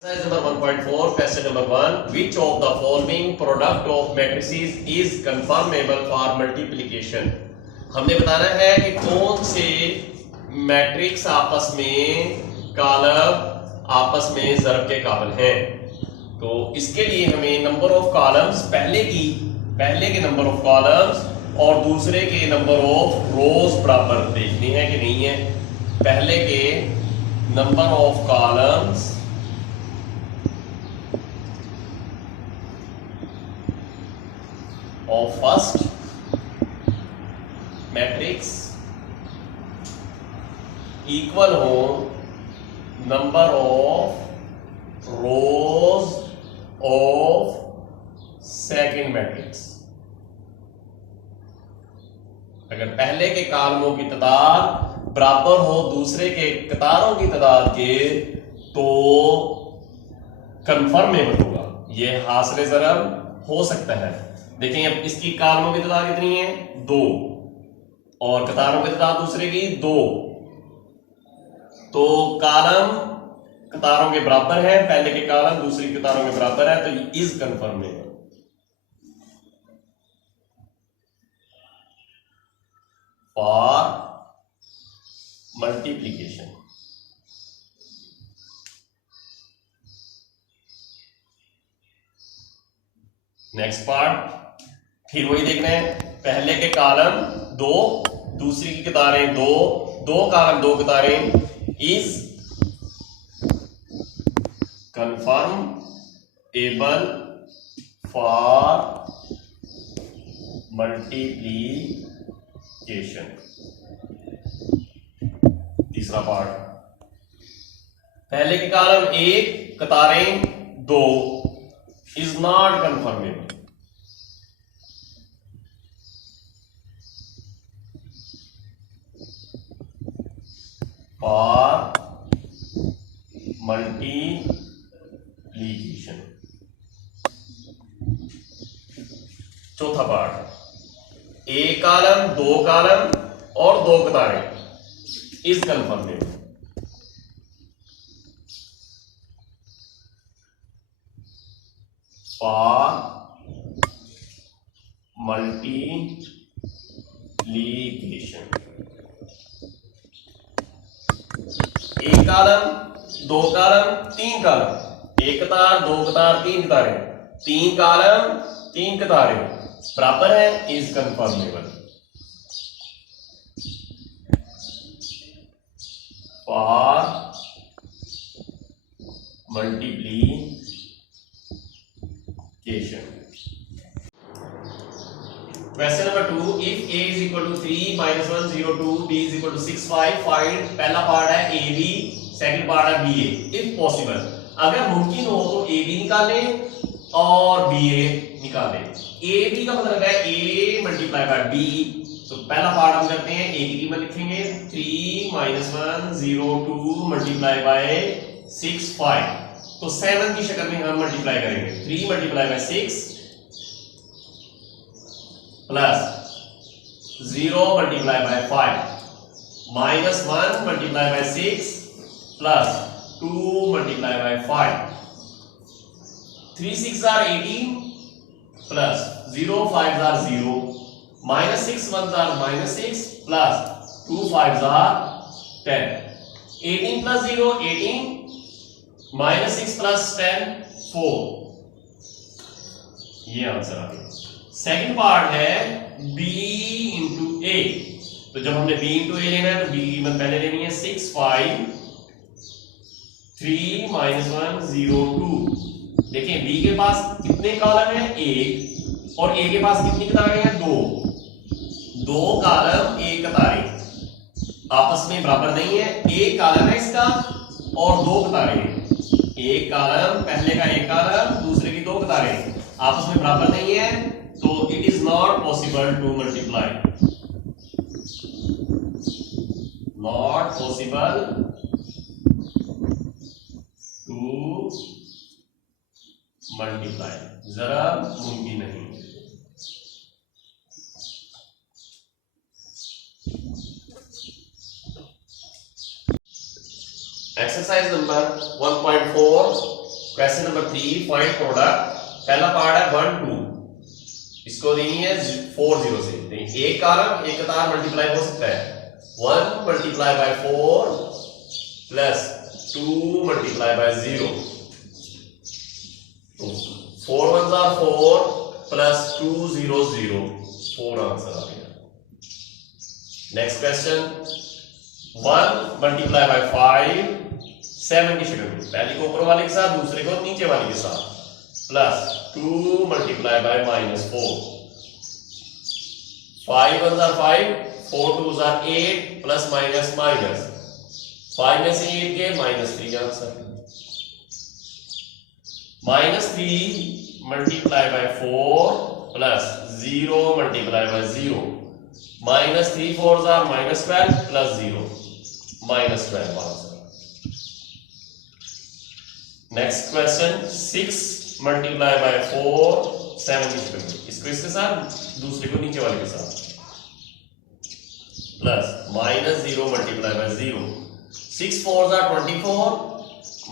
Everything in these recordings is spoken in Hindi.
Exercise number 1.4, question number 1. Which of the following product of matrices is conformable for multiplication? हमने बताना है कि कौन से मैट्रिक्स आपस में कॉलम आपस में ज़र्ब के काबिल हैं। तो इसके लिए हमें नंबर ऑफ कॉलम्स पहले के नंबर ऑफ कॉलम्स और दूसरे के नंबर ऑफ रोज बराबर देखनी है कि नहीं है। पहले के number of columns of first matrix equal हो number of rows of second matrix। अगर पहले के कॉलमों की तादाद बराबर हो दूसरे के कतारों की तादाद के तो कंफर्मेबल होगा। यह हासिल ज़रब हो सकता है। देखिए अब इसकी कॉलमों की तादाद कितनी है 2 और कतारों की तादाद दूसरे की 2, तो कॉलम कतारों के बराबर है, पहले के कॉलम दूसरी कतारों के बराबर है, तो is confirmable. For multiplication next part फिर वही देख रहे हैं। पहले के कॉलम 2 दूसरी की कतारें 2 कॉलम 2 कतारें is confirm able for multiplication. तीसरा पार्ट पहले के कॉलम 1 कतारें 2 इज नॉट कंफर्मेबल। और मल्टीप्लीकेशन चौथा पार्ट एक कॉलम 2 कॉलम और 2 कतारें इज कंफर्मेबल। फॉर मल्टीप्लीकेशन एक कॉलम 2 कॉलम 3 कॉलम, एक कतार 2 कतार 3 कतारें, 3 कॉलम 3 कतारें बराबर है is confirmable. For multiplication. Question number 2, if a is equal to 3 minus 1 0 2 b is equal to 6 5 find. पहला पार्ट है ab, सेकंड पार्ट है ba। इफ पॉसिबल अगर मुमकिन हो तो ab निकालें और ba निकालें। ab का मतलब है a मल्टीप्लाई बाय b, तो पहला पार्ट हम करते हैं। a की कीमत लिखेंगे 3 minus 1 0 2 मल्टीप्लाई बाय 6 5, तो 7 की शक्ल में हम मल्टीप्लाई करेंगे। 3 multiply by 6 plus 0 multiply by 5 minus 1 multiply by 6 plus 2 multiply by 5, 3 6 are 18 plus 0 5 are 0 minus 6 1 are minus 6 plus 2 5 are 10, 18 plus 0 18 minus 6 plus 10 4। ये आंसर आ गया। सेकंड पार्ट है b इंटू ए, तो जब हमने b इंटू ए लेना है तो b की कीमत पहले लेनी है 6 5 3 माइनस 1 0 2। देखिए b के पास कितने कॉलम है 1 और a के पास कितनी कतारें हैं 2 कॉलम 1 कतारें आपस में बराबर नहीं है। एक कॉलम है इसका और 2 कतारें हैं। एक कॉलम पहले का एक कॉलम दूसरे की 2 कतारें आपस में बराबर नहीं है, तो it is not possible to multiply, not possible to multiply, जरा मुमकिन नहीं। Exercise number 1.4 question number 3 find product. पहला पार्ट है 1 2, इसको देनी है 4 0 से। देखिए एक कॉलम एक कतार मल्टीप्लाई हो सकता है। 1 multiply by 4 plus 2 multiply by 0, तो 4 1s are 4 प्लस 2 0 0, 4 आंसर आ गया। नेक्स्ट क्वेश्चन 1 मल्टीप्लाई बाय 5 7 की शक्ल में, पहले को ऊपर वाले के साथ दूसरे को नीचे वाले के साथ, plus 2 multiply by -4, 5 1s are 5, 4 2s are 8 plus minus minus, 5 में से 8 के -3 answer. -3 multiply by 4 plus 0 multiply by 0, -3 4s are -12 plus 0, -12 answer. Next question 6 multiply by 4 7 की शक्ल में, इसको इसके साथ दूसरे को नीचे वाले के साथ, plus -0 multiply by 0, 6 4s are 24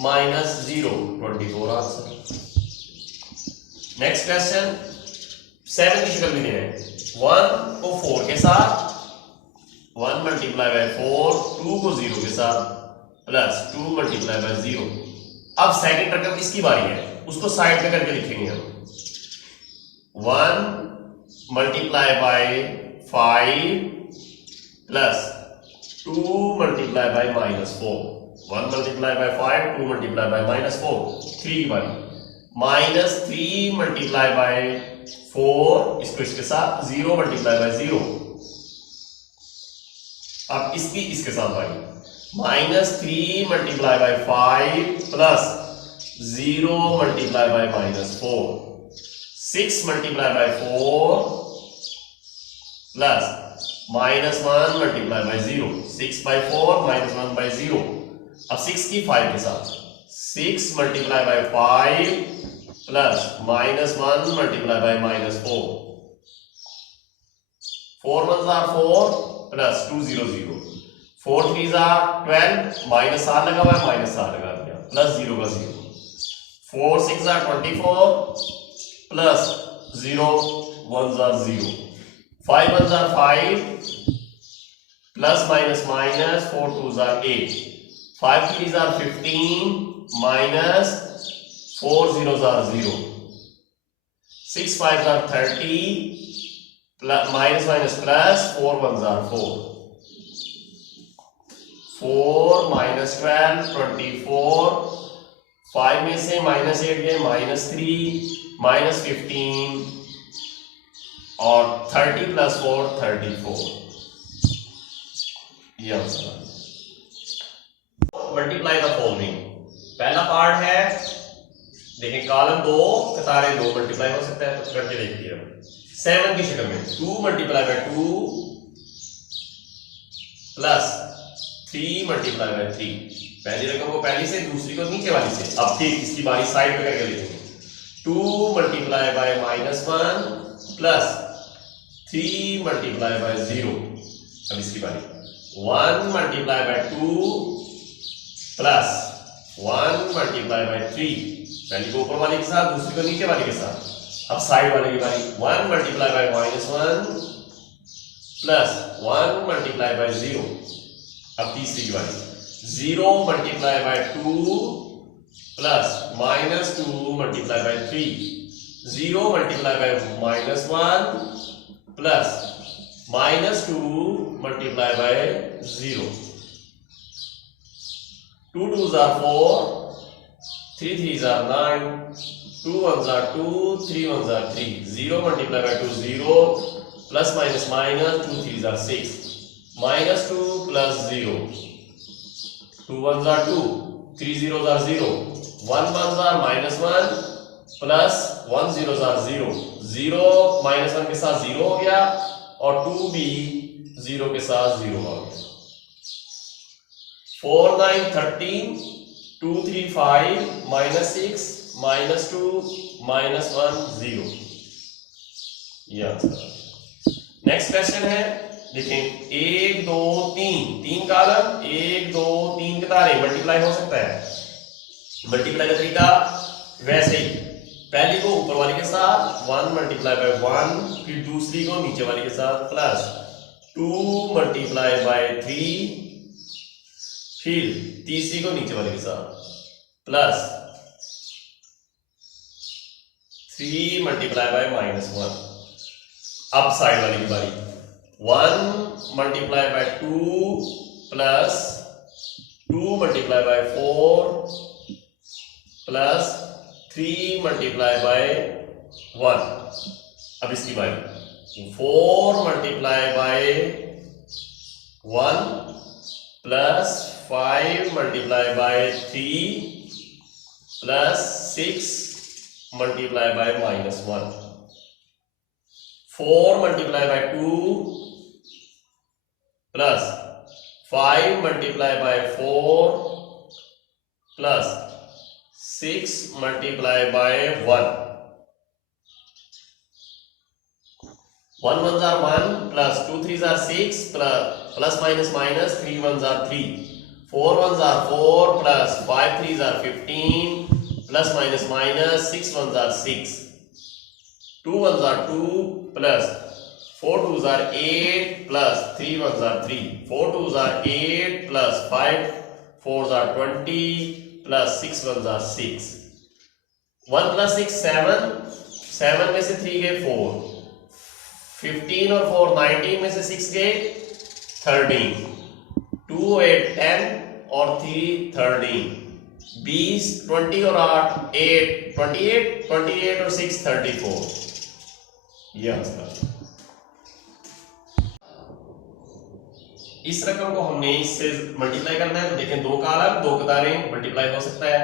-0 24 answer. Next question 7 की शक्ल में है, 1 को 4 के साथ, 1 मल्टीप्लाई बाय 4, 2 को 0 के साथ, प्लस 2 मल्टीप्लाई बाय 0। अब सेकंड रकम इसकी बारी है, उसको साइड में करके लिखेंगे हम। 1 multiply by 5 plus 2 multiply by -4, 1 multiply by 5, 2 multiply by -4, 3 की बारी, -3 मल्टीप्लाई बाय 4, इसको इसके साथ, 0 मल्टीप्लाई बाय 0। अब इसकी इसके साथ बारी, -3 multiply by 5 plus 0 multiply by -4, 6 multiply by 4 plus -1 multiply by 0, 6 by 4 -1 by 0। अब 6 की 5 के साथ, 6 multiply by 5 plus -1 multiply by -4, 4 1s are 4 plus 2 0 0, 4 3s are 12, -r लगा हुआ है, -r लगा दिया, प्लस 0 का 0, 4 6s are 24 plus 0 1s are 0, 5 1s are 5 plus minus 4 2s are 8, 5 3s are 15 minus 4 0s are 0, 6 5s are 30 plus minus plus 4 1s are 4, 4 -12 24, 5 में से -8 गए, -3 -15 और 30 प्लस 4 34, ये आंसर। Multiply the following. पहला पार्ट है, देखिए कॉलम 2 कतारें 2 मल्टीप्लाई हो सकता है, तो करके देखिए। 7 की शक्ल में 2 multiply by 2 plus 3 multiply by 3, पहली रकम को पहली से, दूसरी को नीचे वाली से। अब ठीक इसकी बारी साइड पे करके लिखेंगे, 2 multiply by -1 plus 3 multiply by 0। अब इसकी बारी 1 multiply by 2 plus 1 multiply by 3, पहली को ऊपर वाले के साथ, दूसरी को नीचे वाले के साथ। अब साइड वाले की बारी, 1 multiply by -1 plus 1 multiply by 0। अब तीसरी की बारी, 0 multiply by 2 plus -2 multiply by 3, 0 multiply by -1 plus -2 multiply by 0, 2 2s are 4, 3 3s are 9, 2 1s are 2, 3 1s are 3, 0 multiply by 2 0 plus minus 2 3s are 6, -2 plus 0, 2 1s are 2, 3 0s are 0, 1 1s are -1 plus 1 0s are 0, 0 -1 के साथ 0 हो गया और 2 भी 0 के साथ 0 हो गया। 4 9 13, 2 3 5 -6 -2 -1 0, ये आंसर। नेक्स्ट क्वेश्चन है, देखें 1 2 3, 3 कॉलम 1 2 3 कतारें मल्टीप्लाई हो सकता है। मल्टीप्लाई का तरीका वैसे ही पहली को ऊपर वाली के साथ 1 मल्टीप्लाई बाय 1, फिर दूसरी को नीचे वाली के साथ प्लस 2 मल्टीप्लाई बाय 3, फिर तीसरी को नीचे वाले के साथ प्लस 3 मल्टीप्लाई बाय -1। अब साइड वाली की बारी 1 multiply by 2 plus 2 multiply by 4 plus 3 multiply by 1। अब इसकी बारी 4 multiply by 1 plus 5 multiply by 3 plus 6 multiply by -1। 4 multiply by 2 plus 5 multiply by 4 plus 6 multiply by 1। 1 1s are 1 plus 2 3s are 6 plus minus minus 3 1s are 3, 4 1s are 4 plus 5 3s are 15 plus minus minus 6 1s are 6, 2 1s are 2 plus 4 2s are 8 plus 3 1s are 3, 4 2s are 8 plus 5 4s are 20 plus 6 1s are 6। 1 plus 6 7, 7 में से 3 गए 4, 15 और 4 19 में से 6 गए 13, 2 8 10 और 3 13, 20 20 और 8 8 28, 28 और 6 34। ये आंसर। इस रकम को हमने इससे मल्टीप्लाई करना है, तो देखें दो कॉलम दो कतारें मल्टीप्लाई हो सकता है।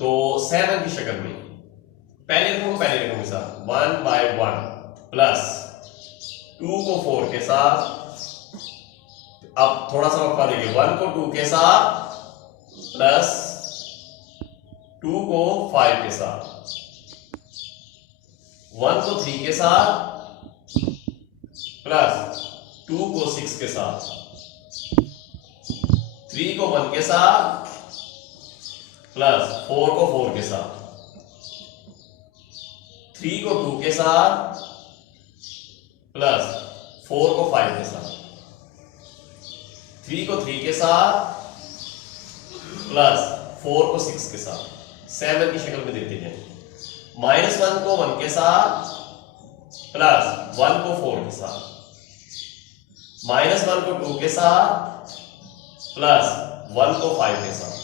तो 7 की शक्ल में पहले रकम को पहले रकम के साथ 1 बाय 1 प्लस 2 को 4 के साथ, अब थोड़ा सा वक्फा देखिए, 1 को 2 के साथ प्लस 2 को 5 के साथ, 1 को 3 के साथ प्लस 2 को 6 के साथ, 3 को 1 के साथ प्लस 4 को 4 के साथ, 3 को 2 के साथ प्लस 4 को 5 के साथ, 3 को 3 के साथ प्लस 4 को 6 के साथ। 7 की शक्ल में देते हैं, -1 को 1 के साथ प्लस 1 को 4 के साथ, -1 को 2 के साथ प्लस 1 को 5 के साथ,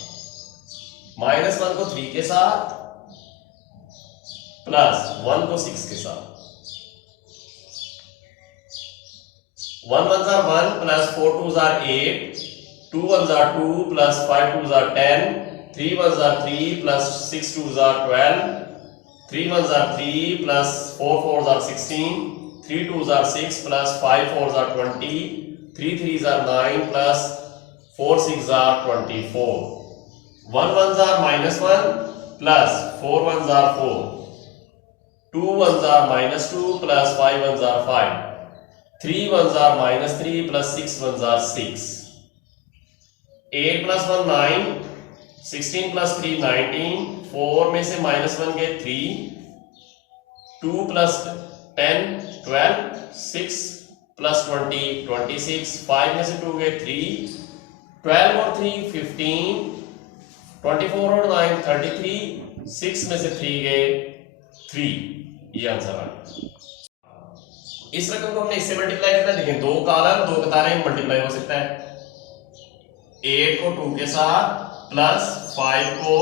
-1 को 3 के साथ प्लस 1 को 6 के साथ, 1 1s are 1 plus 4 2s are 8, 2 1s are 2 plus 5 2s are 10, 3 1s are 3 plus 6 2s are 12, 3 1s are 3 plus 4 4s are 16, 3 2s are 6 plus 5 4s are 20, 3 3s are 9 plus 4 6s are 24, 1 1s are -1 plus 4 1s are 4, 2 1s are -2 plus 5 1s are 5, 3 1s are -3 plus 6 1s are 6, 8 plus 1 9, 16 plus 3 19, 4 में से -1 गए 3, 2 plus 10 12, 6 plus 20 26, 5 में से 2 गए 3, 12 और 3 15, 24 और 9 33, 6 में से 3 गए 3। ये आंसर आ गया। इस रकम को हमने इससे मल्टीप्लाई करना है, देखें दो कॉलम दो कतारें मल्टीप्लाई हो सकता है, 8 को 2 के साथ प्लस 5 को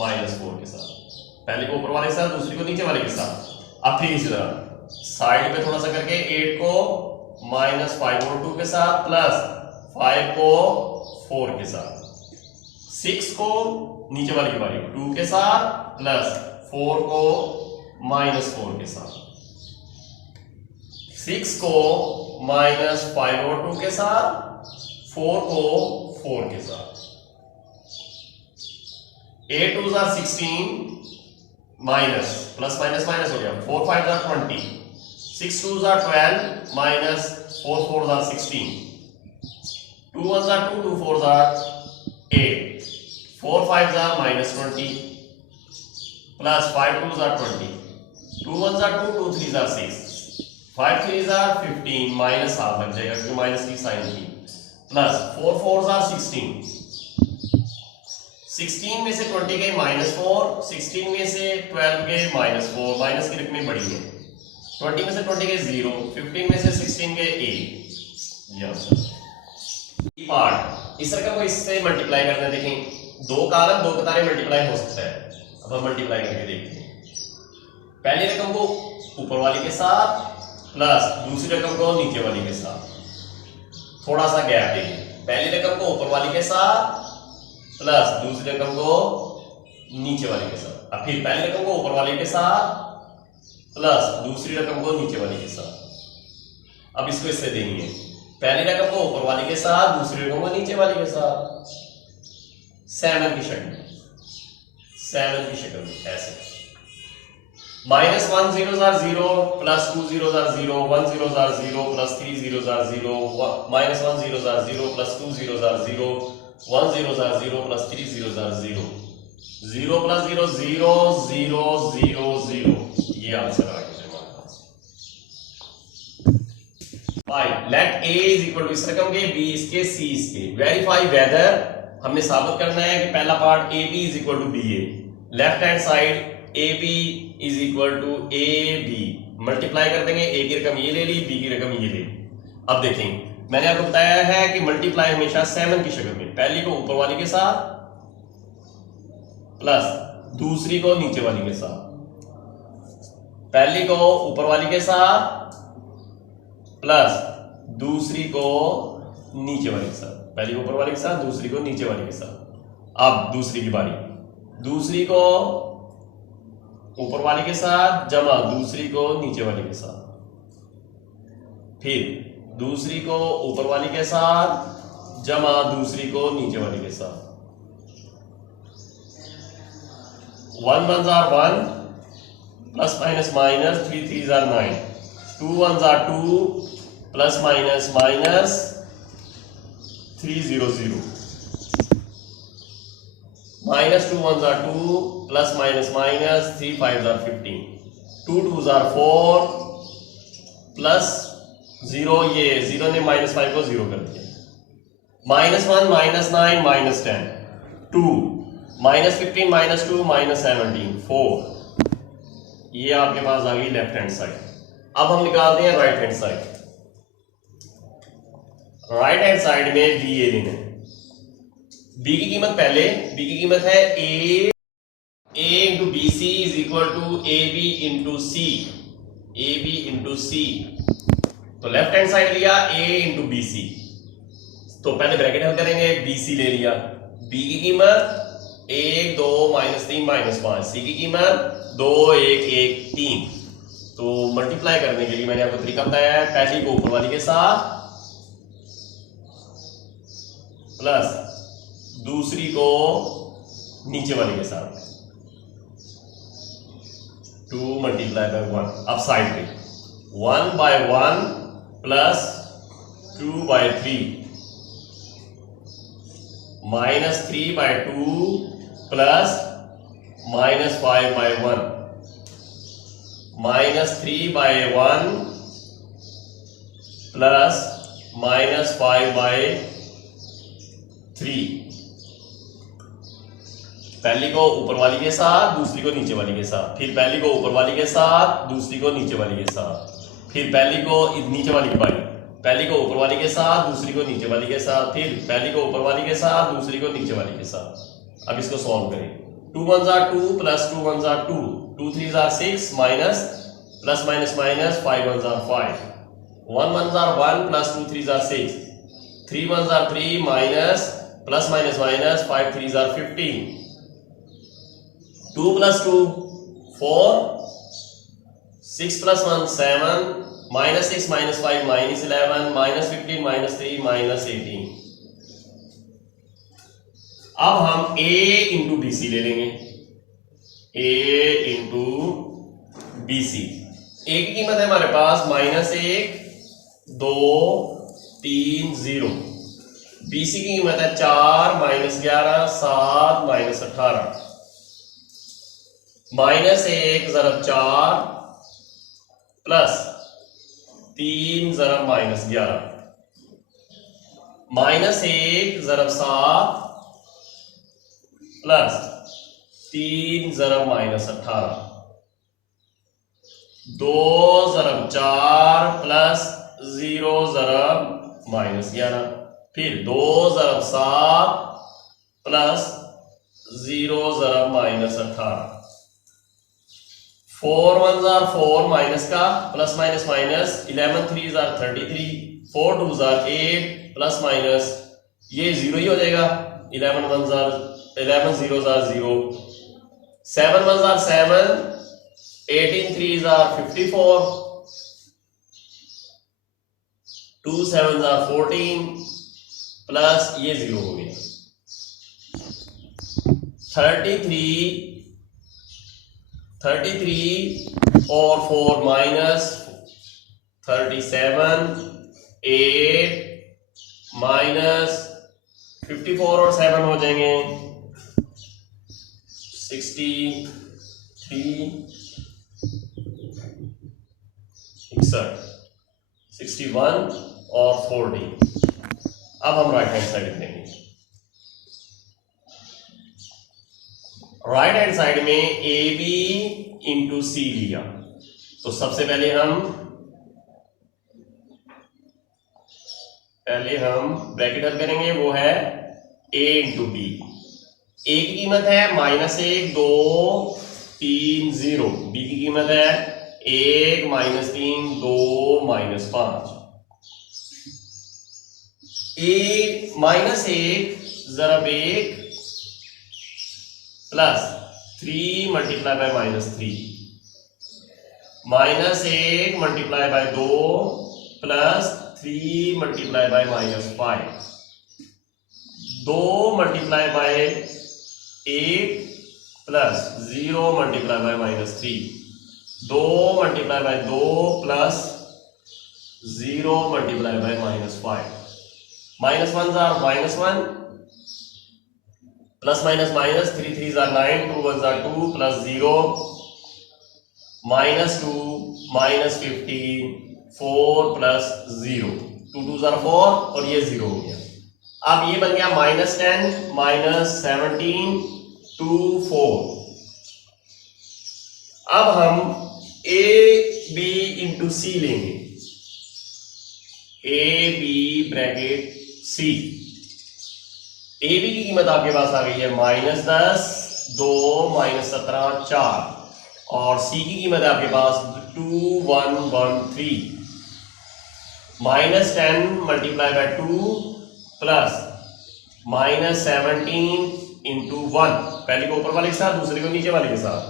-4 के साथ, पहले को ऊपर वाले के साथ दूसरी को नीचे वाले के साथ। अब फिर इसी तरह साइड पे थोड़ा सा करके 8 को -5 और 2 के साथ प्लस 5 को 4 के साथ, 6 को नीचे वाली की बारी 2 के साथ प्लस 4 को -4 के साथ, 6 को -5 और 2 के साथ, 4 को 4 के साथ, 8 2s are 16 minus plus minus minus हो गया, 4 5s are 20, 6 2s are 12 minus 4 4s are 16, 2 1s are 2, 2 4s are 8, 4 5s are -20, plus 5 2s are 20, 2 1s are 2, 2 3s are 6, 5 3s are 15 minus half बन जाएगा क्योंकि माइनस की साइन थी, प्लस 4 4s are 16, 16 में से 20 गए -4, 16 में से 12 गए -4, माइनस की रकमें बड़ी है, 20 में से 20 गए 0, 15 में से 16 गए 8। यस पार्ट इस रकम को इससे मल्टीप्लाई करते हैं। देखें दो कॉलम दो कतारें मल्टीप्लाई हो सकता है। अब हम मल्टीप्लाई करके देखते हैं। पहली रकम को ऊपर वाली के साथ प्लस दूसरी रकम को नीचे वाली के साथ, थोड़ा सा गैप देखिए। पहली रकम को ऊपर वाली के साथ प्लस दूसरी रकम को नीचे वाली के साथ, अब फिर पहली रकम को ऊपर वाली के साथ प्लस दूसरी रकम को नीचे वाली के साथ। अब इसको इससे देनी है, पहली रकम को ऊपर वाली के साथ दूसरी रकम को नीचे वाली के साथ, 7 की शक्ल में, 7 की शक्ल में ऐसे। -1 zeros are 0, plus 2 zeros are 0, 1 zeros are 0, plus 3 zeros are 0, -1 zeros are 0, plus 2 zeros are 0, 1 zeros are 0, plus 3 zeros are 0, 0 plus 0 0 0 0 0। ये आंसर आ गया हमारे पास। Let a is equal to इस रकम के, b इसके, c इसके। वेरीफाई वेदर, हमने साबित करना है कि पहला part ab is equal to ba, left hand side ab is equal to ab, multiply कर देंगे, a की रकम ये ले ली, b की रकम ये ले ली। अब देखें मैंने आपको बताया है कि मल्टीप्लाई हमेशा 7 की शक्ल में, पहली को ऊपर वाली के साथ प्लस दूसरी को नीचे वाली के साथ, पहली को ऊपर वाली के साथ प्लस दूसरी को नीचे वाली के साथ, पहली को ऊपर वाली के साथ दूसरी को नीचे वाली के साथ। अब दूसरी की बारी, दूसरी को ऊपर वाली के साथ जमा दूसरी को नीचे वाली के साथ, फिर दूसरी को ऊपर वाली के साथ जमा दूसरी को नीचे वाली के साथ। 1 1s are 1, plus minus minus, 3 3s are 9, 2 1s are 2, plus minus minus, 3 0 0, -2 1s are 2, plus minus minus, 3 5s are 15, 2 2s are 4, plus 0, ये 0 ने -5 को 0 कर दिया, -1 -9 -10, 2 -15 -2 -17 4। ये आपके पास आ गई लेफ्ट हैंड साइड। अब हम निकालते हैं right hand side. Right hand side में बी ए लेना है। बी की कीमत पहले, बी की कीमत है A into B C is equal to A B into C, A B into C. तो लेफ्ट हैंड साइड लिया ए इंटू बी सी, तो पहले ब्रैकेट हल करेंगे, बी सी ले लिया, बी की कीमत 1 2 -3 -5, सी की कीमत 2 1 1 3। तो मल्टीप्लाई करने के लिए मैंने आपको तरीका बताया है, पहली को ऊपर वाली के साथ प्लस दूसरी को नीचे वाली के साथ, 2 × 1। अब साइड पे 1/1 प्लस 2/3 -3/2 प्लस -5/1 -3/1 प्लस -5/3। पहली को ऊपर वाली के साथ दूसरी को नीचे वाली के साथ, फिर पहली को ऊपर वाली के साथ दूसरी को नीचे वाली के साथ, फिर पहली को नीचे वाली की बारी, पहली को ऊपर वाली के साथ दूसरी को नीचे वाली के साथ, फिर पहली को ऊपर वाली के साथ दूसरी को नीचे वाली के साथ। अब इसको सॉल्व करें, 2 1s are 2 plus 2 1s are 2, 2 3s are 6 minus plus minus minus, 5 1s are 5, 1 1s are 1 plus 2 3s are 6, 3 1s are 3 minus plus minus minus, 5 3s are 15, 2 plus 2 4, 6 plus 1 7, -6 -5 -11, -15 -3 -18। अब हम a इंटू बी सी ले लेंगे, a into B C. a की कीमत है हमारे पास -1 2 3 0, बी सी की कीमत है 4 -11 7 -18। -1 ज़रब 4 प्लस 3 ज़रब -11, -1 ज़रब 7 प्लस 3 ज़रब -18, 2 ज़रब 4 प्लस 0 ज़रब -11, फिर 2 ज़रब 7 प्लस 0 ज़रब -18, 4 1 ज़ार 4 माइनस का प्लस माइनस माइनस, 11 3 ज़ार 33, 4 2 ज़ार 8 प्लस माइनस ये 0 ही हो जाएगा, 11 1 ज़ार 11 0 ज़ार 0, 7 1 ज़ार 7, 18 3 ज़ार 54, 2 7 ज़ार 14 प्लस ये 0 हो गया, 33 और 4 माइनस 37, 8 माइनस 54 और 7 हो जाएंगे 63, 61 और 40। अब हम राइट हैंड साइड लेंगे। राइट हैंड साइड में ए बी इंटू सी लिया, तो सबसे पहले हम ब्रैकेट हल करेंगे, वो है a इंटू बी। ए की कीमत है -1 2 3 0, बी की कीमत है 1 -3 2 -5। ए -1 ज़रब 1 plus 3 multiply by -3, -1 multiply by 2 plus 3 multiply by -5, 2 multiply by 8 plus 0 multiply by -3, 2 multiply by 2 plus 0 multiply by -5, -1 ज़ार -1 प्लस माइनस माइनस, 3 3 ज़ार 9, 2 1 ज़ार 2 प्लस 0, -2 -15, 4 प्लस 0, 2 2 ज़ार 4 और ये 0 हो गया। अब ये बन गया -10 -17 2 4। अब हम ए बी इंटू सी लेंगे, A B bracket C. A B की कीमत आपके पास आ गई है -10 2 -17 4, और सी की कीमत है आपके पास 2 1 1 3, -10 मल्टीप्लाई बाय 2 प्लस -17 इंटू 1, पहले को ऊपर वाले के साथ दूसरे को नीचे वाले के साथ।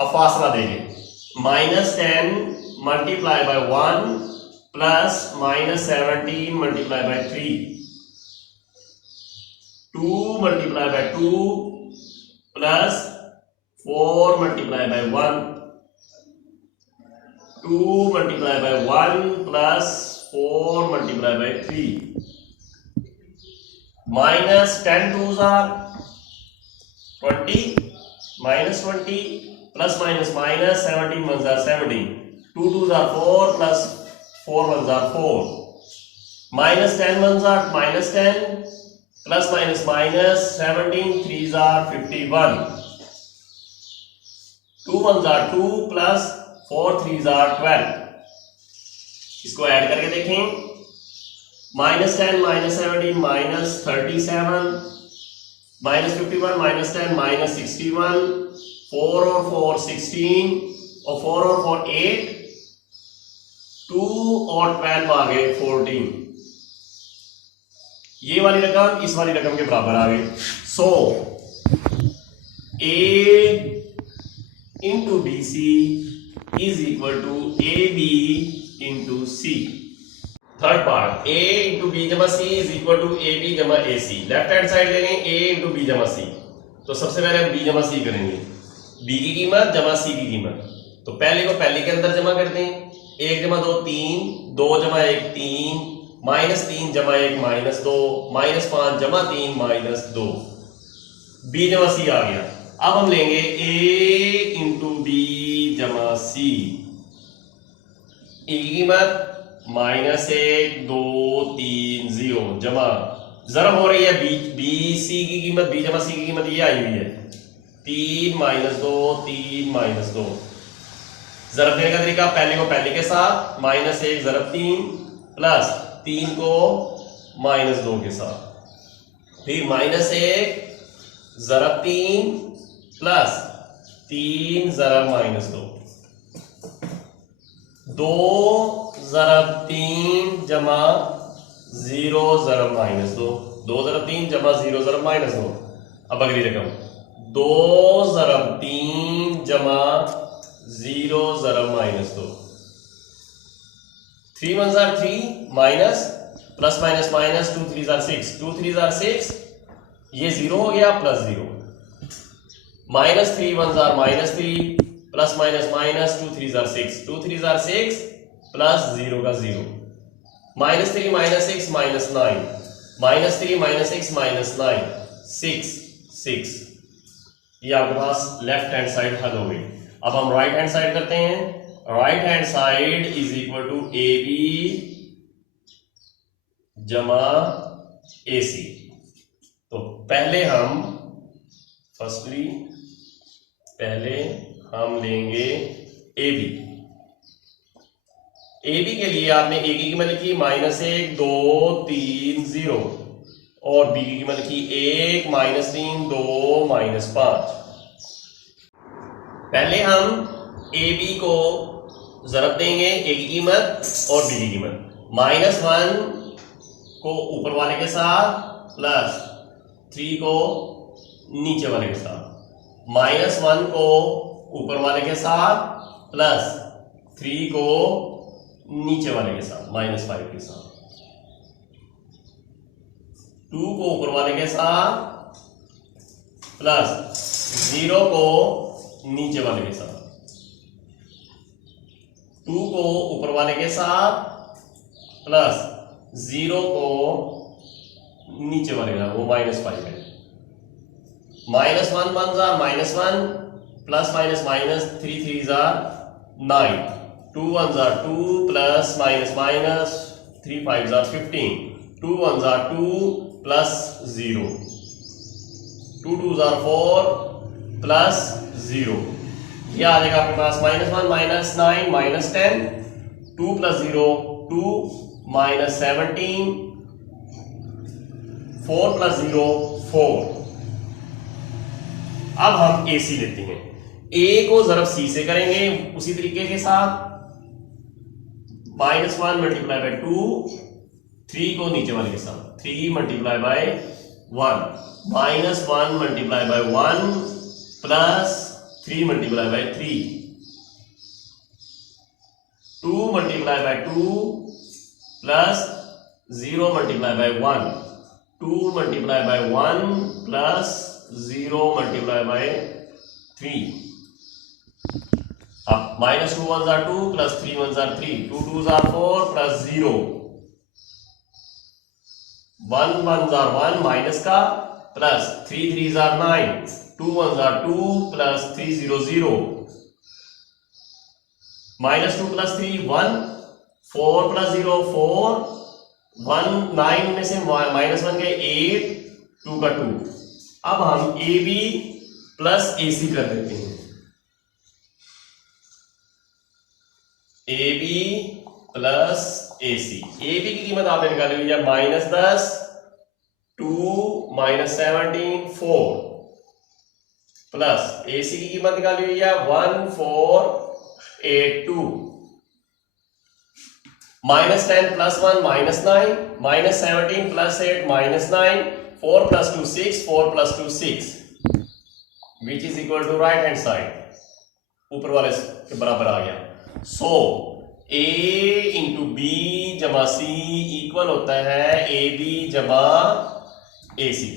अब फासला देंगे, -10 multiply by 1 plus -17 multiply by 3, 2 multiply by 2 plus 4 multiply by 1, 2 multiply by 1 plus 4 multiply by 3, -10 2 ज़ार 20, -20 प्लस माइनस माइनस, 17 1 ज़ार 17, 2 2 ज़ार 4 प्लस 4 1 ज़ार 4, -10 1 ज़ार -10 प्लस माइनस माइनस, 17 3 ज़ार 51, 2 1 ज़ार 2 प्लस 4 3 ज़ार 12। इसको ऐड करके देखें, -10 -17 -37, -51 -10 -61, 4 और 4 16, और 4 और 4 8, 2 और 12 आ गए 14। ये वाली रकम इस वाली रकम के बराबर आ गई। So A into B C is equal to A B into C. Third part, A into B जमा C is equal to A B जमा A C. Left hand side ले लें, ए इंटू बी जमा सी। तो सबसे पहले हम बी जमा सी करेंगे, बी की कीमत जमा सी की कीमत। तो पहले को पहले के अंदर जमा करते हैं, 1 जमा 2 3, 2 जमा 1 3, -3 जमा 1 -2, -5 जमा 3 -2, बी जमा सी आ गया। अब हम लेंगे ए इंटू बी जमा सी, ए की कीमत -1 2 3 0 जमा जरब हो रही है बी सी की कीमत, बी जमा सी की कीमत ये आई हुई है 3 -2 3 -2। जरब देने का तरीका पहले को पहले के साथ -1 जरब 3 प्लस 3 को -2 के साथ, फिर -1 जरब 3 प्लस 3 जरब -2, 2 जरब 3 जमा 0 जरब -2, 2 जरब 3 जमा 0 जरब -2। अब अगली रकम 2 जरब 3 जमा 0 जरब -2, 3 1 are 3 minus plus minus minus 2 3 are 6, 2 3 are 6, ये 0 हो गया plus 0, -3 1 are -3 plus minus minus 2 3 are 6, 2 3 are 6 plus 0 का 0, -3 -6 -9, -3 -6 -9 6 6। ये आपके पास लेफ्ट हैंड साइड हल हो गई। अब हम राइट हैंड साइड करते हैं। Right hand side is equal to A B जमा ए सी। तो पहले हम लेंगे ए बी। ए बी के लिए आपने ए की कीमत लिखी -1 2 3 0 और बी की कीमत लिखी 1 -3 2 -5। पहले हम ए बी को जरब देंगे ए की कीमत और बी की कीमत। -1 को ऊपर वाले के साथ प्लस 3 को नीचे वाले के साथ, -1 को ऊपर वाले के साथ प्लस 3 को नीचे वाले के साथ -5 के साथ, 2 को ऊपर वाले के साथ प्लस 0 को नीचे वाले के साथ, 2 को ऊपर वाले के साथ प्लस 0 को नीचे वाले के साथ, वो -5 है। -1 1 are -1 plus minus minus 3 3 are 9, 2 1 are 2 plus minus minus 3 5 are 15, 2 1 are 2 plus 0, 2 2 are 4 plus 0। ये आ जाएगा आपके पास -1 -9 -10, 2 प्लस 0 2 -17, 4 प्लस 0 4। अब हम ए सी लेते हैं। ए को जरब सी से करेंगे उसी तरीके के साथ, -1 × 2, 3 को नीचे वाले के साथ, 3 × 1 -1 × 1 प्लस 3 × 3, 2 × 2 प्लस 0 × 1, 2 × 1 प्लस 0 × 3। अब -2 1 are 2 plus 3 1 are 3, 2 2 are 4 plus 0, 1 1 are 1 minus का plus 3 3 are 9, 2 1 are 2 plus 3 0 0, -2 plus 3 1, 4 plus 0 4, 1 9 में से -1 गए 8, 2 का 2। अब हम ए बी प्लस ए सी कर देते हैं। A B plus A C, A B की कीमत आपने निकाली हुई है -10 2 -17 4 प्लस ए सी की कीमत निकाली हुई है 1 4 8 2, -10 plus 1 -9, -17 plus 8 -9, 4 plus 2 6, 4 plus 2 6, which is equal to right hand side, ऊपर वाले के बराबर आ गया। सो a इंटू बी जमा सी इक्वल होता है ए बी जमा A C.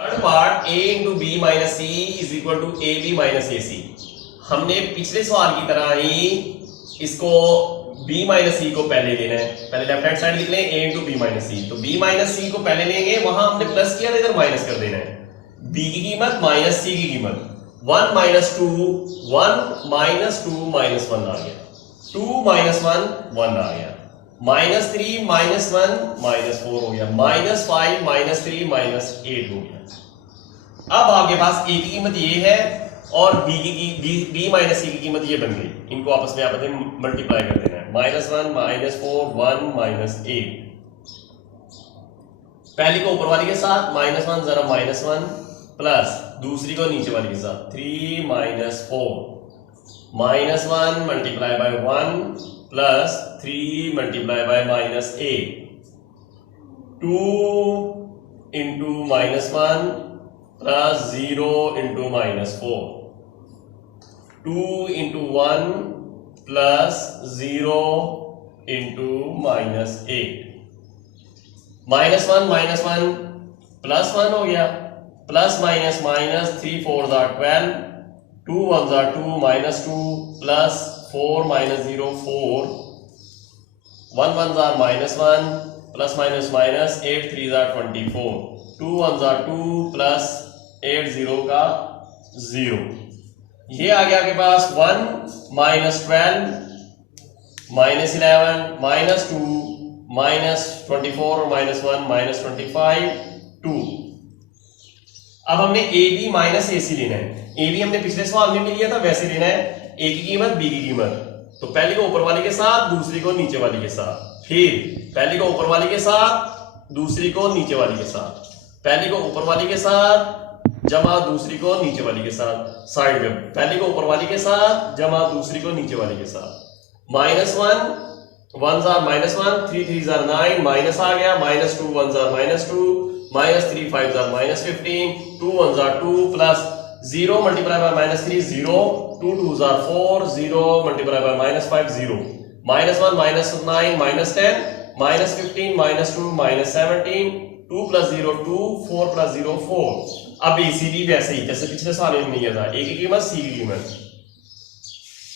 Third part a into B minus C is equal to A B minus A C. हमने पिछले सवाल की तरह ही इसको b माइनस सी को पहले लेना है, पहले लेफ्ट हैंड साइड लिख लें a इंटू बी माइनस सी। तो b माइनस सी को पहले लेंगे, वहां हमने प्लस किया था इधर माइनस कर देना है। बी की कीमत माइनस सी की कीमत, 1 माइनस 2 1 माइनस 2 माइनस 1 आ गया, 2 माइनस 1 1 आ गया, माइनस 3 माइनस 1 माइनस 4 हो गया, माइनस 5 माइनस 3 माइनस 8 हो गया। अब आपके पास ए की कीमत ये है और बी माइनस सी की कीमत ये बन गई, इनको आपस में आपस में मल्टीप्लाई कर देना है, माइनस 1 माइनस 4 1 माइनस 8, पहली को ऊपर वाली के साथ माइनस 1 जरा माइनस 1 प्लस दूसरी को नीचे वाली के साथ 3 minus 4 minus 1 multiply by 1 plus 3 multiply by minus 8, 2 into minus 1 plus 0 into minus 4, 2 into 1 plus 0 into minus 8, minus 1 plus 1 हो गया, plus minus minus 3 4 12, 2 1 2 minus 2 plus 4 minus 0 4, 1 1 minus 1 plus minus minus 8 3 24, 2 1 2 plus 8 0 का 0, ये आ गया आपके पास 1 minus 12 minus 11 minus 2 minus 24 minus 1 minus 25 2। अब हमने ए बी माइनस ए सी लेना है, ए बी हमने पिछले सवाल में भी लिया था वैसे लेना है, ए की कीमत बी की कीमत, तो पहली को ऊपर वाली के साथ दूसरी को नीचे वाली के साथ, फिर पहली को ऊपर वाली के साथ दूसरी को नीचे वाली के साथ, पहली को ऊपर वाली के साथ जमा दूसरी को नीचे वाली के साथ, साइड में पहली को ऊपर वाली के साथ जमा दूसरी को नीचे वाली के साथ, माइनस 1 1 जार माइनस 1 3 3 जार 9 माइनस आ गया, माइनस 2 1 जार माइनस 2 माइनस 3 5 जार माइनस 15, 2 1 जार 2 प्लस 0 मल्टीप्लाई बाय माइनस 3 0, 2 2 जार 4 0 multiply by minus 5 0, minus 1 minus 9 minus 10 minus 15 minus 2 minus 17, 2 plus 0 2 4 plus 0 4। अब एसीबी वैसे ही जैसे पिछले सवाल में लिया था, ए की कीमत सी की कीमत,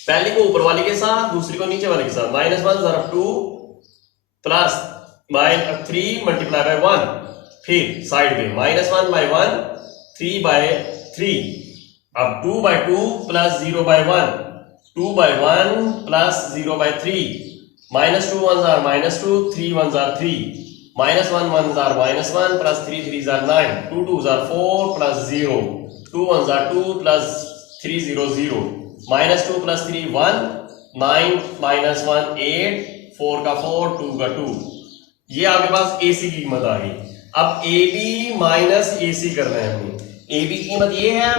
पहली को ऊपर वाली के साथ दूसरी को नीचे वाली के साथ, माइनस 1 ज़रब 2 प्लस 3 मल्टीप्लाई बाय 1, फिर साइड में माइनस 1 बाय 1 3 बाय 3, अब 2 by 2 plus 0 by 1, 2 by 1 plus 0 by 3, minus 2 1 जार माइनस 2 3 1 जार 3, माइनस 1 1 जार माइनस 1 प्लस 3 3 जार 9, 2 2 जार 4 प्लस 0, 2 1 जार 2 प्लस 3 0 0, माइनस 2 प्लस 3 1 9 माइनस 1 8 4 का 4 2 का 2, ये आपके पास ए सी की कीमत आ गई। अब ए बी माइनस ए सी कर रहे हैं हम, ए बी की कीमत ये है,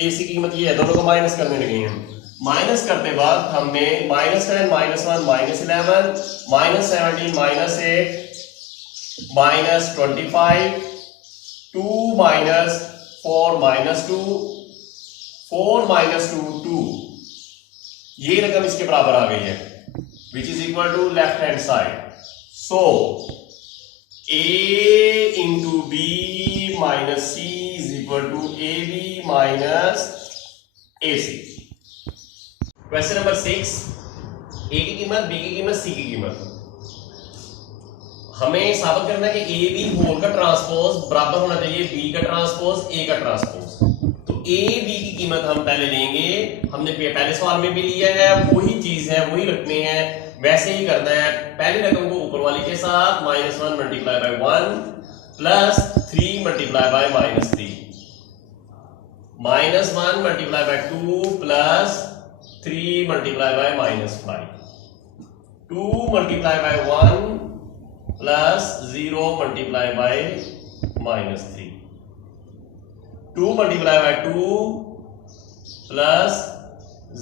ए सी की कीमत ये है, दोनों को माइनस करने लगे हैं। माइनस करते वक्त हमने minus 10 minus 1 minus 11 minus 17 minus 8 minus 25 2 minus 4 minus 2 4 minus 2 2, ये रकम इसके बराबर आ गई है, which is equal to left hand side. So A into B minus C is equal to A B minus A C. Question number 6, A की कीमत बी की कीमत सी की कीमत, हमें साबित करना है कि ए बी होल का ट्रांसपोज बराबर होना चाहिए बी का ट्रांसपोज ए का ट्रांसपोज। तो ए बी की कीमत हम पहले लेंगे, हमने पहले सवाल में भी लिया है, वही चीज है वही रखने हैं, वैसे ही करना है। पहली रकम को ऊपर वाली के साथ minus 1 multiply by 1 plus 3 multiply by minus 3, minus 1 multiply by 2 plus 3 multiply by minus 5, 2 multiply by 1 plus 0 multiply by minus 3, 2 multiply by 2 plus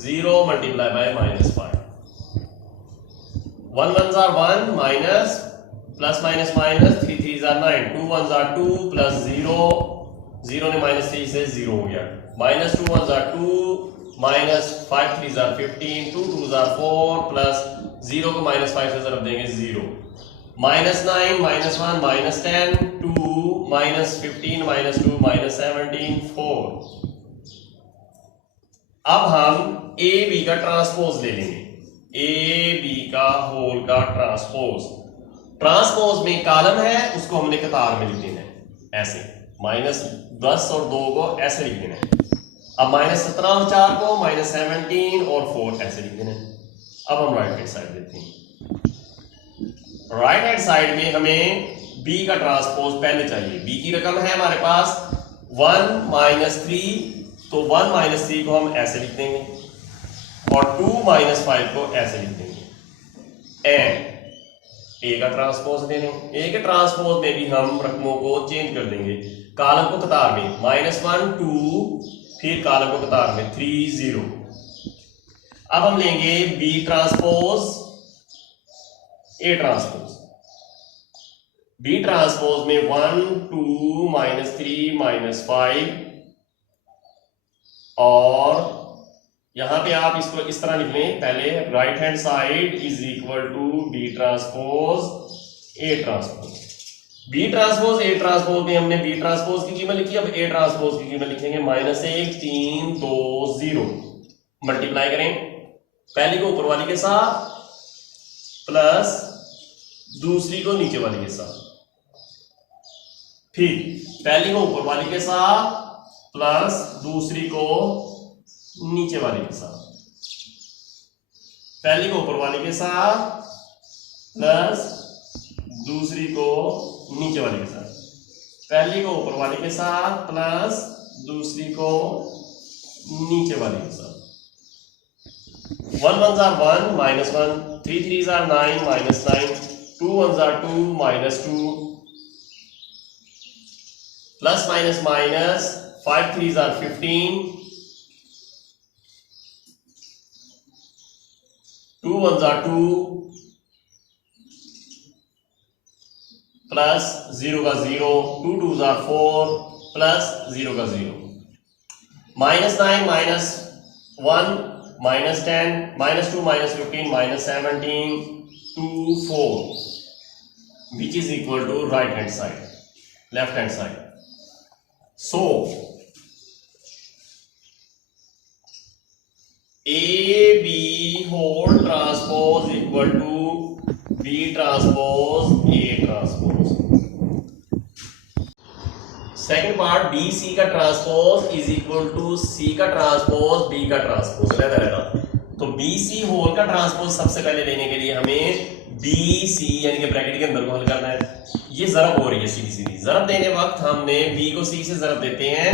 0 multiply by minus 5, 1 1 jar 1 minus plus minus minus 3 3 जार 9, 2 1 जार 2 प्लस 0 0 ने माइनस 3 से 0 हो गया, माइनस 2 1 जार 2 माइनस 5 3 जार 15 2 2 जार 4 प्लस 0 को माइनस 5 से तरफ देंगे 0, minus 9 minus 1 minus 10 2 minus 15 minus 2 minus 17 4। अब हम ए बी का ट्रांसपोज ले लेंगे, ए बी का होल का ट्रांसपोज, ट्रांसपोज में कॉलम है उसको हमने कतार में लिख देना है ऐसे, माइनस 10 और 2 को ऐसे लिख देना है। अब -17 और 4 को -17 और 4 ऐसे लिख देना है। अब हम राइट हैंड साइड देते हैं। राइट हैंड साइड में हमें b का ट्रांसपोज पहले चाहिए। b की रकम है हमारे पास 1 - 3, तो 1 - 3 को हम ऐसे लिख देंगे और 2 - 5 को ऐसे लिख देंगे। एंड a का ट्रांसपोज दे देंगे। a के ट्रांसपोज में भी हम रकमों को चेंज कर देंगे। कॉलम को कतार में -1 2, फिर कॉलम को कतार में 3 0। अब हम लेंगे b transpose a transpose. b transpose में 1 2 -3 -5, और यहां पे आप इसको इस तरह लिख लें। पहले right hand side is equal to b transpose a transpose. b transpose a transpose में हमने b ट्रांसपोज की कीमत लिखी, अब a ट्रांसपोज की कीमत लिखेंगे -1 3 2 0। मल्टीप्लाई करें पहली को ऊपर वाली के साथ प्लस दूसरी को नीचे वाली के साथ, फिर पहली को ऊपर वाली के साथ प्लस दूसरी को नीचे वाली के साथ, पहली को ऊपर वाली के साथ प्लस दूसरी को नीचे वाली के साथ, पहली को ऊपर वाली के साथ प्लस दूसरी को नीचे वाली के साथ। 1 1s are 1 -1, 3 3s are 9 -9, 2 1s are 2 -2, plus minus minus, 5 3s are 15, 2 1s are 2, plus 0 का 0, 2 2s are 4, plus 0 का 0, -9 -1 -10, -2 -15 -17 2 4, which is equal to right hand side, left hand side. So AB whole transpose equal to B transpose A transpose. Second part BC का transpose is equal to C का ट्रांसपोज B का ट्रांसपोज रहेगा। तो BC होल का ट्रांसपोज सबसे पहले लेने के लिए हमें BC यानी कि ब्रैकेट के अंदर को हल करना है। ये ज़रब हो रही है सीधी सीधी। ज़रब देने वक्त हमने B को C से ज़रब देते हैं,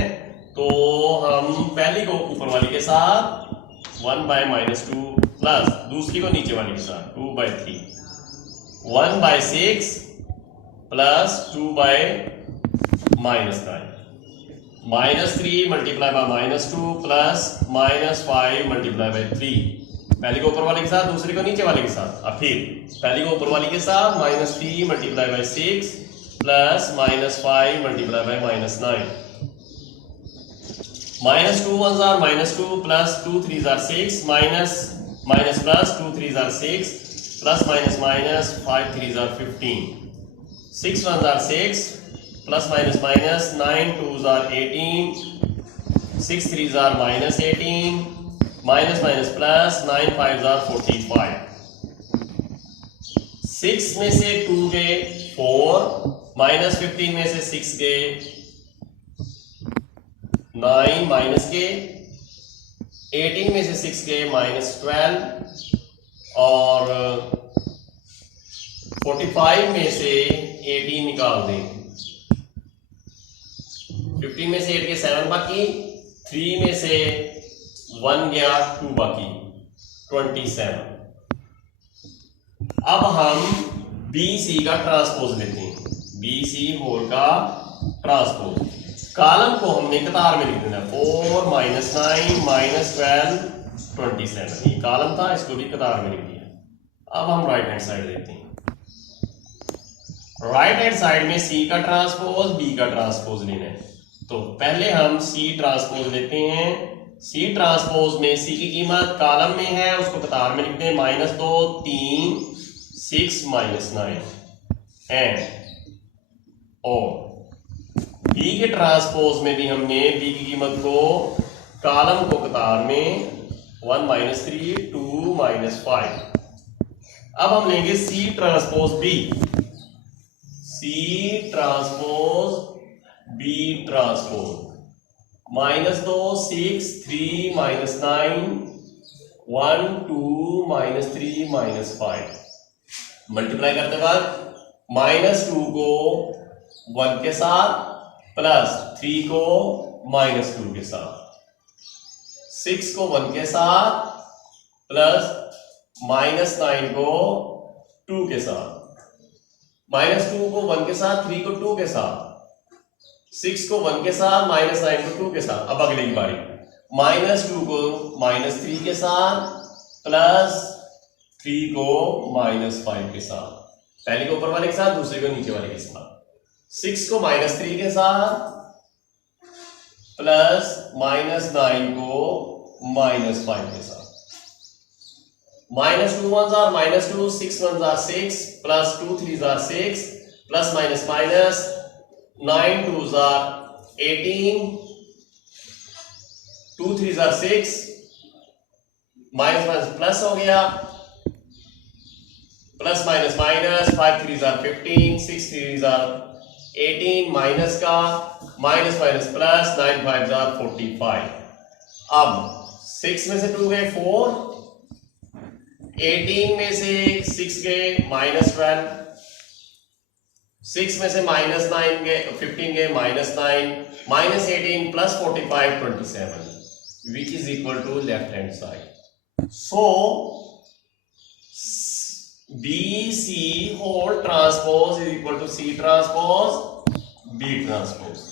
तो हम पहली को ऊपर वाली के साथ 1/-2 प्लस दूसरी को नीचे वाली के साथ 2/3, 1/6 plus 2/-9, -3 multiply by -2 plus -5 multiply by 3, पहली को ऊपर वाले के साथ दूसरी को नीचे वाले के साथ। अब फिर पहली को ऊपर वाली के साथ -3 multiply by 6 plus -5 multiply by -9, -2 1s are -2 plus 2 3s are 6 minus plus 2 3s are 6 plus minus 5 3s are 15, 6 1s are 6 plus minus 9 2s are 18, 6 3s are -18 minus plus 9 5s are 45, 6 में से 2 गए 4, -15 में से 6 गए 9 माइनस के, 18 में से 6 गए -12, और 45 में से 18 निकाल दें। 15 में से 8 के 7 बाकी, 3 में से 1 गया 2 बाकी 27। अब हम BC का ट्रांसपोज लेते हैं। BC होल का ट्रांसपोज, कॉलम को हमने कतार में लिख देना 4 -9 -12 27। ये कॉलम था, इसको भी कतार में लिख दिया। अब हम राइट हैंड साइड देखते हैं। राइट हैंड साइड में C का ट्रांसपोज B का ट्रांसपोज लेना है। तो पहले हम C ट्रांसपोज लेते हैं। C ट्रांसपोज में C की कीमत कॉलम में है, उसको कतार में लिखते हैं -2 3 6 -9 एंड, और B के ट्रांसपोज में भी हमने B की कीमत को कॉलम को कतार में 1 -3 2 -5। अब हम लेंगे C transpose B। C transpose B transpose. -2 6 3 -9 1 2 -3 -5। Multiply करते वक्त -2 को 1 के साथ प्लस 3 को -2 के साथ, 6 को 1 के साथ प्लस -9 को 2 के साथ, -2 को 1 के साथ, 3 को 2 के साथ, 6 को 1 के साथ, -9 को 2 के साथ। अब अगली बारी -2 को -3 के साथ प्लस 3 को -5 के साथ, पहले को ऊपर वाले के साथ, दूसरे को नीचे वाले के साथ। 6 को -3 के साथ प्लस -9 को -5 के साथ। -2 1s are -2, 6 1s are 6, plus 2 3s are 6, plus minus minus 9 2s are 18, 2 3s are 6, minus plus हो गया, plus minus minus, 5 3s are 15, 6 3s are 18, minus का minus minus plus, 9 5s are 45। अब 6 में से 2 गए 4, 18 में से 6 गए -12, 6 में से -9 गए 15 गए -9, -18 plus 45 27, which is equal to left hand side. So BC whole transpose is equal to C transpose B transpose.